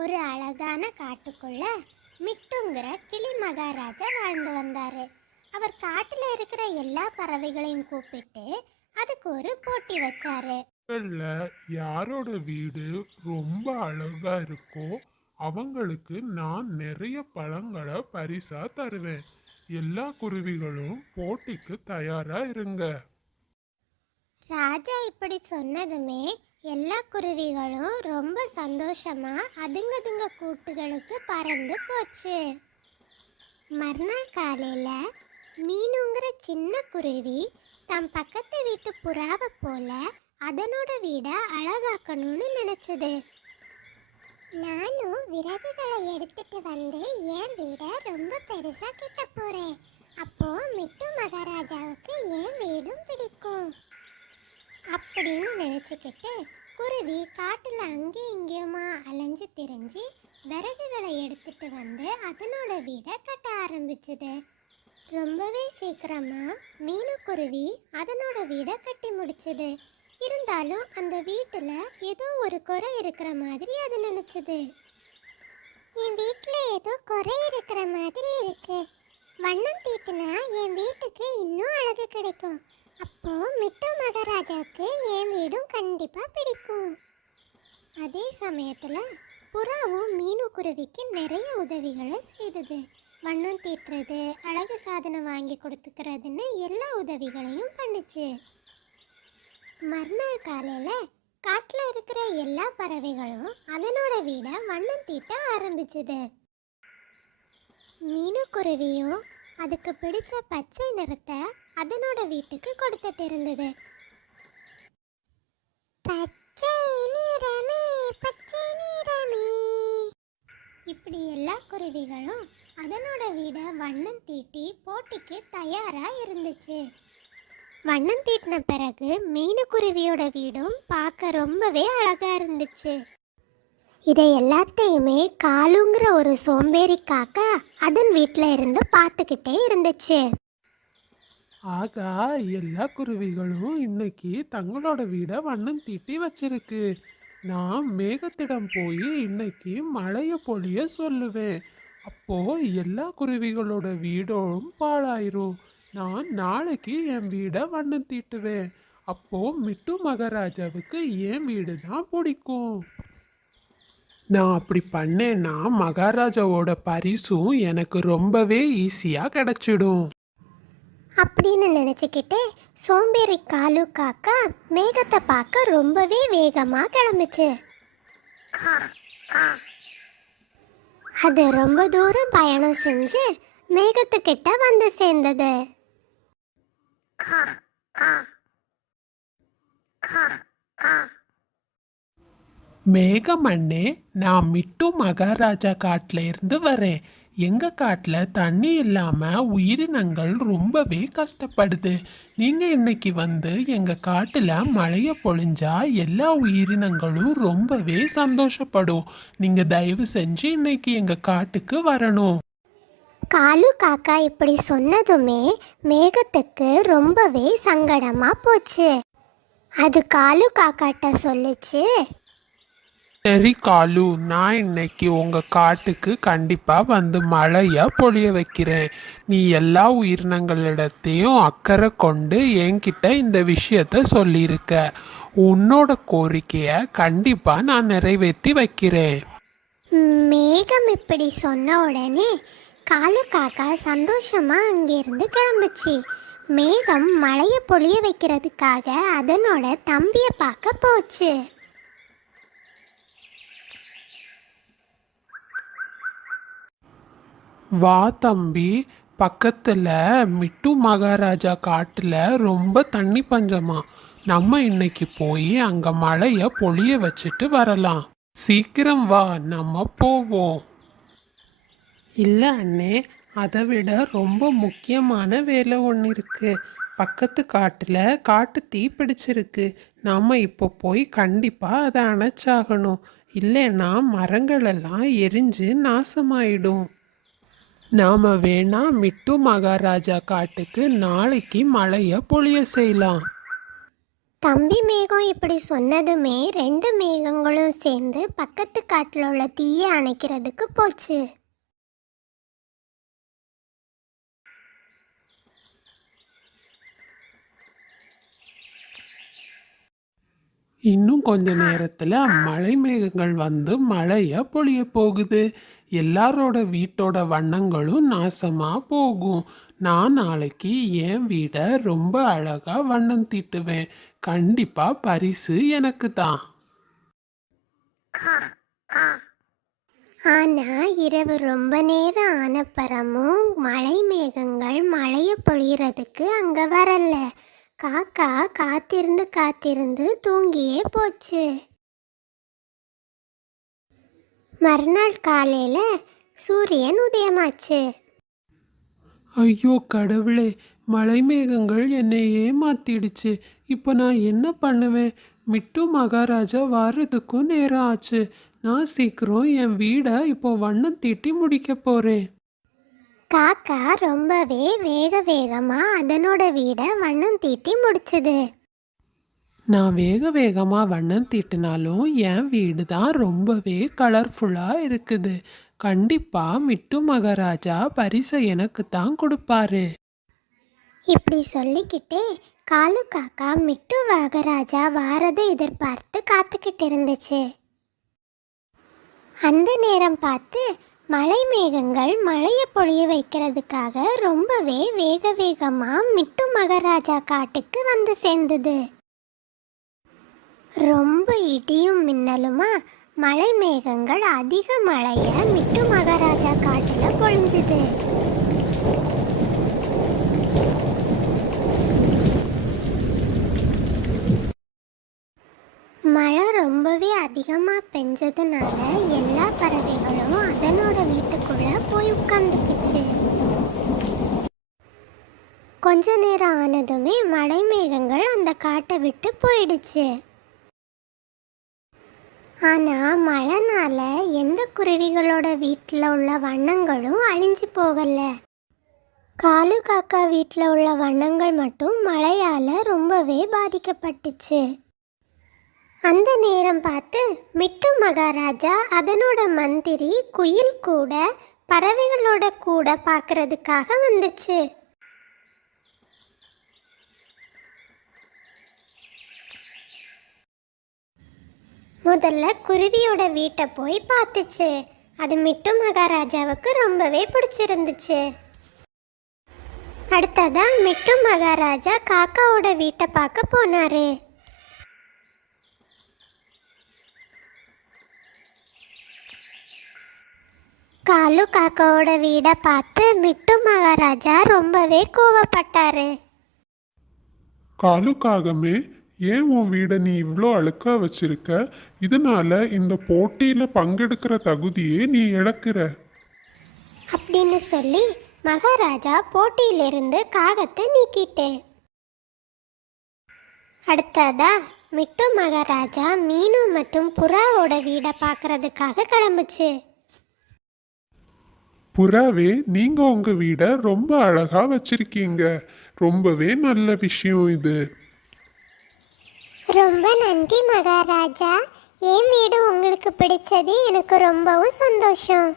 ஒரு அழகான காட்டுக்குள்ள மிட்டுங்கிற கிளி மகாராஜா வாழ்ந்து வந்தாரு. அவர் காட்டுல இருக்கிற எல்லா பறவைகளையும் கூப்பிட்டு அதுக்கு ஒரு போட்டி வச்சாரு. இல்ல, யாரோட வீடு ரொம்ப அழகா இருக்கோ அவங்களுக்கு நான் நிறைய பழங்களை பரிசா தருவேன். எல்லா குருவிகளும் போட்டிக்கு தயாரா இருங்க. ராஜா இப்படி சொன்னதுமே எல்லா குருவிகளும் ரொம்ப சந்தோஷமா அதுங்க கூட்டுகளுக்கு பறந்து போச்சு. மறுநாள் காலையில மீனுங்கிற சின்ன குருவி தம் பக்கத்து வீட்டு புறாவை போல அதனோட வீட அழகாக்கணும்னு நினைச்சது. நானும் விறகுகளை எடுத்துட்டு வந்து என் வீட ரொம்ப பெருசா கட்ட போறேன். அப்போ மிட்டு மகாராஜாவுக்கு என் வீடும் பிடிக்கும் அப்படின்னு நினச்சிக்கிட்டு குருவி காட்டில் அங்கேயும் இங்கேயுமா அலைஞ்சு திரிஞ்சு விறகுகளை எடுத்துட்டு வந்து அதனோட வீடை கட்ட ஆரம்பிச்சது. ரொம்பவே சீக்கிரமா மீனுக்குருவி அதனோட வீடை கட்டி முடிச்சது. இருந்தாலும் அந்த வீட்டில் ஏதோ ஒரு குறை இருக்கிற மாதிரி அது நினச்சது. என் வீட்டில் ஏதோ குறை இருக்கிற மாதிரி இருக்கு. வண்ணம் தீட்டுனா என் வீட்டுக்கு இன்னும் அழகு கிடைக்கும். அப்போ மிட்டு மகாராஜாவுக்கு என் வீடும் கண்டிப்பா பிடிக்கும். அதே சமயத்துல புறாவும் மீனு குருவிக்கு நிறைய உதவிகளை செய்தது. வண்ணம் தீட்டுறது, அழகு சாதனம் வாங்கி கொடுத்துக்கிறதுன்னு எல்லா உதவிகளையும் பண்ணுச்சு. மறுநாள் காலையில காட்டுல இருக்கிற எல்லா பறவைகளும் அதனோட வீட வண்ணம் தீட்ட ஆரம்பிச்சுது. மீனு குருவியும் அதுக்கு பிடிச்ச பச்சை நிறத்தை அதனோட வீட்டுக்கு கொடுத்துட்டு இருந்தது. பச்சை நிறமே பச்சை நிறமே, இப்படி எல்லா குருவிகளும் அதனோட வீட வண்ணம் தீட்டி போட்டிக்கு தயாரா இருந்துச்சு. வண்ணம் தீட்டின பிறகு மீனுக்குருவியோட வீடும் பார்க்க ரொம்பவே அழகா இருந்துச்சு. இதை எல்லாத்தையுமே காலுங்கிற ஒரு சோம்பேறி காக்கா அதன் வீட்டில் இருந்து பார்த்துக்கிட்டே இருந்துச்சு. ஆகா, எல்லா குருவிகளும் இன்னைக்கு தங்களோட வீடை வண்ணம் தீட்டி வச்சிருக்கு. நான் மேகத்திடம் போய் இன்னைக்கு மழைய பொழிய சொல்லுவேன். அப்போ எல்லா குருவிகளோட வீடும் பாழாயிரும். நான் நாளைக்கு என் வீடை வண்ணம் தீட்டுவேன். அப்போ மிட்டு மகாராஜாவுக்கு என் வீடு தான் பிடிக்கும். நான் அப்படி பண்ணேன்னா மகாராஜாவோட பரிசும் எனக்கு ரொம்பவே ஈஸியாக கிடைச்சிடும் அப்படின்னு நினச்சிக்கிட்டு சோம்பேறி காலு காக்கா மேகத்தை பார்க்க ரொம்பவே வேகமாக கிளம்புச்சு. அது ரொம்ப தூரம் பயணம் செஞ்சு மேகத்துக்கிட்ட வந்து சேர்ந்தது. மேகமண்ணே, நான் மிட்டு மகாராஜா காட்டில் இருந்து வரேன். எங்கள் காட்டில் தண்ணி இல்லாமல் உயிரினங்கள் ரொம்பவே கஷ்டப்படுது. நீங்கள் இன்னைக்கு வந்து எங்கள் காட்டில் மழையை பொழிஞ்சா எல்லா உயிரினங்களும் ரொம்பவே சந்தோஷப்படும். நீங்கள் தயவு செஞ்சு இன்னைக்கு எங்கள் காட்டுக்கு வரணும். காலு காக்கா இப்படி சொன்னதுமே மேகத்துக்கு ரொம்பவே சங்கடமா போச்சு. அது காலு காக்காட்ட சொல்லுச்சு, சரி காலு, நான் இன்னைக்கு உங்கள் காட்டுக்கு கண்டிப்பாக வந்து மழையை பொழிய வைக்கிறேன். நீ எல்லா உயிரினங்களிடத்தையும் அக்கறை கொண்டு என்கிட்ட இந்த விஷயத்த சொல்லியிருக்க. உன்னோட கோரிக்கையை கண்டிப்பாக நான் நிறைவேற்றி வைக்கிறேன். மேகம் இப்படி சொன்ன உடனே காலு காக்கா சந்தோஷமா அங்கிருந்து கிளம்புச்சு. மேகம் மழையை பொழிய வைக்கிறதுக்காக அதனோட தம்பியை பார்க்க போச்சு. வா தம்பி, பக்கத்தில் மிட்டு மகாராஜா காட்டில் ரொம்ப தண்ணி பஞ்சமா. நம்ம இன்னைக்கு போய் அங்கே மழையை பொழிய வச்சுட்டு வரலாம். சீக்கிரம் வா, நம்ம போவோம். இல்லை அண்ணே, அதை விட ரொம்ப முக்கியமான வேலை ஒன்று இருக்கு. பக்கத்து காட்டில் காட்டு தீ பிடிச்சிருக்கு. நாம் இப்போ போய் கண்டிப்பாக அதை அணைச்சாகணும். இல்லைன்னா மரங்களெல்லாம் எரிஞ்சு நாசமாயிடும். நாம வேணா மிட்டு மகாராஜா காட்டுக்கு நாளைக்கு மழைய பொழிய செய்யலாம். தம்பி மேகம் இப்படி சொன்னதுமே ரெண்டு மேகங்களும் சேர்ந்து பக்கத்து காட்டில் உள்ள தீயை அணைக்கிறதுக்கு போச்சு. இன்னும் கொஞ்ச நேரத்தில் மழை மேகங்கள் வந்து மழையை பொழிய போகுது. எல்லாரோட வீட்டோட வண்ணங்களும் நாசமாக போகும். நான் நாளைக்கு என் வீடை ரொம்ப அழகாக வண்ணம் தீட்டுவேன். கண்டிப்பாக பரிசு எனக்கு தான். ஆனா இரவு ரொம்ப நேரம் ஆனப்பறமும் மழை மேகங்கள் மழையை பொழியறதுக்கு அங்க வரல. காக்கா காத்திருந்து காத்திருந்து தூங்கியே போச்சு. மறுநாள் காலையில சூரியன் உதயமாச்சு. ஐயோ கடவுளே, மழை மேகங்கள் என்னை ஏமாத்திடுச்சு. இப்போ நான் என்ன பண்ணுவேன்? மிட்டு மகாராஜா வாரதுக்கும் நேரம் ஆச்சு. நான் சீக்கிரம் என் வீடை இப்போ வண்ணம் தீட்டி முடிக்க போகிறேன். காக்கா ரொம்பவே வேக வேகமா அதனோட வீடை வண்ணம் தீட்டி முடிச்சுது. நான் வேக வேகமாக வண்ணம் தீட்டினாலும் என் வீடு தான் ரொம்பவே கலர்ஃபுல்லாக இருக்குது. கண்டிப்பாக மிட்டு மகாராஜா பரிசை எனக்கு தான் கொடுப்பாரு. இப்படி சொல்லிக்கிட்டே காலு காக்கா மிட்டு மகாராஜா வாரதை எதிர்பார்த்து காத்துக்கிட்டு இருந்துச்சு. அந்த நேரம் பார்த்து மழை மேகங்கள் மழையை பொழிய வைக்கிறதுக்காக ரொம்பவே வேக வேகமாக மிட்டு மகாராஜா காட்டுக்கு வந்து சேர்ந்தது. ரொம்ப இடியும் மின்னலுமா மழை மேகங்கள் அதிக மழையை மிட்டு மகாராஜா காட்டில் பொழிஞ்சுது. மழை ரொம்பவே அதிகமாக பெஞ்சதுனால எல்லா பறவைகளும் அதனோட வீட்டுக்குள்ள போய் உட்காந்துக்குச்சு. கொஞ்ச நேரம் ஆனதுமே மழை மேகங்கள் அந்த காட்டை விட்டு போயிடுச்சு. ஆனால் மழைனால எந்த குருவிகளோட வீட்டில் உள்ள வண்ணங்களும் அழிஞ்சு போகல. காலு காக்கா வீட்டில் உள்ள வண்ணங்கள் மட்டும் மழையால் ரொம்பவே பாதிக்கப்பட்டுச்சு. அந்த நேரம் பார்த்து மிட்டு மகாராஜா அதனோட மந்திரி குயில் கூட பறவைகளோட கூட பார்க்கறதுக்காக வந்துச்சு. முதல்ல குருவியோட வீட்டை போய் பார்த்துச்சு. அது மிட்டு மகாராஜாவுக்கு ரொம்பவே பிடிச்சிருந்துச்சு. அடுத்ததான் மிட்டு மகாராஜா காக்காவோட வீட்டை பார்க்க போனாரு. காலு காக்காவோட வீடை பார்த்து மிட்டு மகாராஜா ரொம்பவே கோவப்பட்டாரு. காலுக்காகமே, ஏன் உன் வீடை நீ இவ்வளோ அழுக்கா வச்சிருக்க? இதனால இந்த போட்டியில் பங்கெடுக்கிற தகுதியே நீ இழக்கிற. அப்படின்னு சொல்லி மகாராஜா போட்டியிலிருந்து காகத்தை நீக்கிட்டு அடுத்ததா மிட்டு மகாராஜா மீனு மற்றும் புறாவோட வீடை பார்க்கறதுக்காக கிளம்புச்சு. புறாவே, நீங்க உங்க வீடை ரொம்ப அழகா வச்சிருக்கீங்க. ரொம்பவே நல்ல விஷயம் இது. ரொம்ப நன்றி மகாராஜா. என் வீடு உங்களுக்கு பிடிச்சது எனக்கு ரொம்பவும் சந்தோஷம்.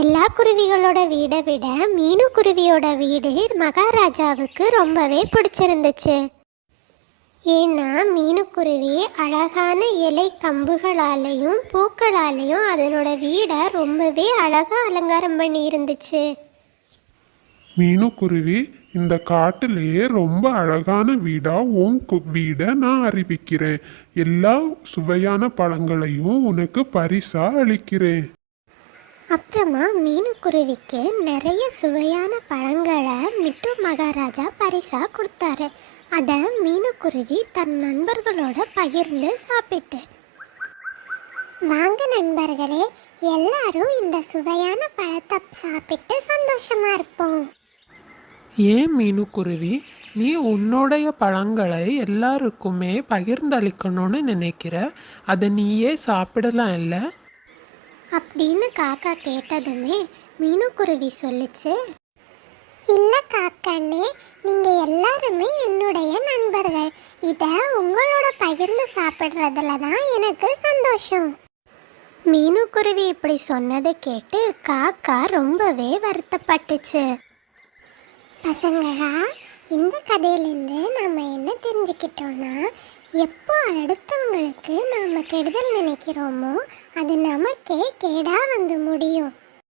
எல்லா குருவிகளோட வீடை விட மீனு குருவியோட வீடு மகாராஜாவுக்கு ரொம்பவே பிடிச்சிருந்துச்சு. ஏன்னா மீனுக்குருவி அழகான இலை கம்புகளாலையும் பூக்களாலையும் அதனோட வீடை ரொம்பவே அழகாக அலங்காரம் பண்ணி இருந்துச்சு. மீனுக்குருவி, இந்த காட்டிலேயே ரொம்ப அழகான வீடா உன் வீடை நான் அறிவிக்கிறேன். எல்லா சுவையான பழங்களையும் உனக்கு பரிசா அளிக்கிறேன். அப்புறமா மீனுக்குருவிக்கு நிறைய சுவையான பழங்களை மிட்டு மகாராஜா பரிசா கொடுத்தாரு. அதை மீனுக்குருவி தன் நண்பர்களோட பகிர்ந்து சாப்பிட்டு, வாங்க நண்பர்களே, எல்லாரும் இந்த சுவையான பழத்தை சாப்பிட்டு சந்தோஷமா இருப்போம். ஏன் மீனுக்குருவி, நீ உன்னுடைய பழங்களை எல்லாருக்குமே பகிர்ந்தளிக்கணும்னு நினைக்கிற? அதை நீயே சாப்பிடலாம் இல்லை? அப்படின்னு காக்கா கேட்டதுமே மீனுக்குருவி சொல்லிச்சு, இல்ல காக்கண்ணே, நீங்க எல்லாருமே என்னுடைய நண்பர்கள். இத உங்களோட பகிர்ந்து சாப்பிடுறதுல தான் எனக்கு சந்தோஷம். மீனுக்குருவி இப்படி சொன்னதை கேட்டு காக்கா ரொம்பவே வருத்தப்பட்டுச்சு. பசங்களா, இந்த கதையிலேருந்து நம்ம என்ன தெரிஞ்சுக்கிட்டோம்னா, எப்போ அடுத்தவங்களுக்கு நாம கெடுதல் நினைக்கிறோமோ அது நமக்கே கேடா வந்து முடியும்.